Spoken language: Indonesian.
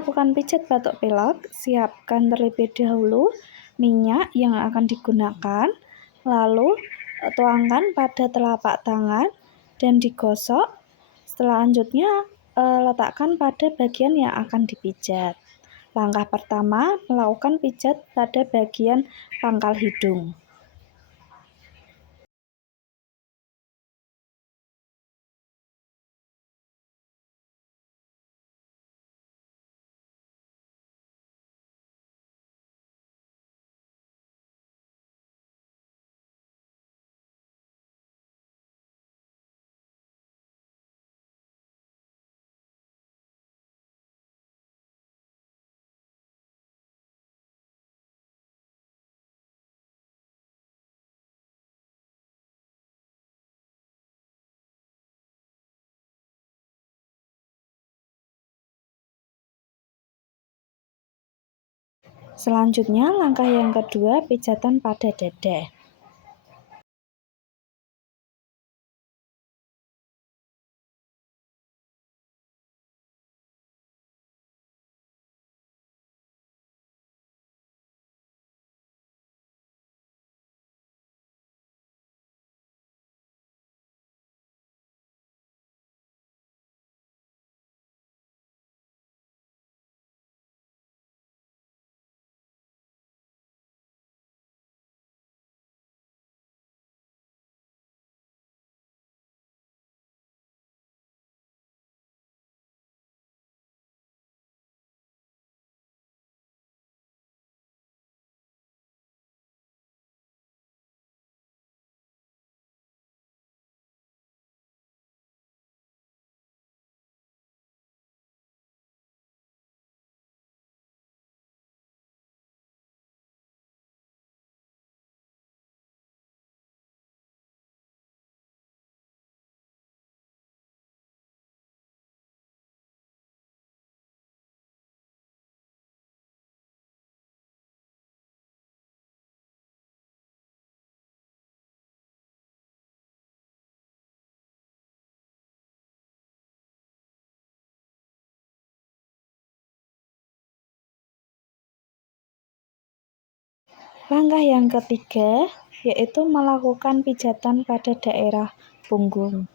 melakukan pijat batuk pilek, siapkan terlebih dahulu minyak yang akan digunakan, lalu tuangkan pada telapak tangan dan digosok. Selanjutnya letakkan pada bagian yang akan dipijat. Langkah pertama, melakukan pijat pada bagian pangkal hidung. Selanjutnya, langkah yang kedua, pijatan pada dada. Langkah yang ketiga, yaitu melakukan pijatan pada daerah punggung.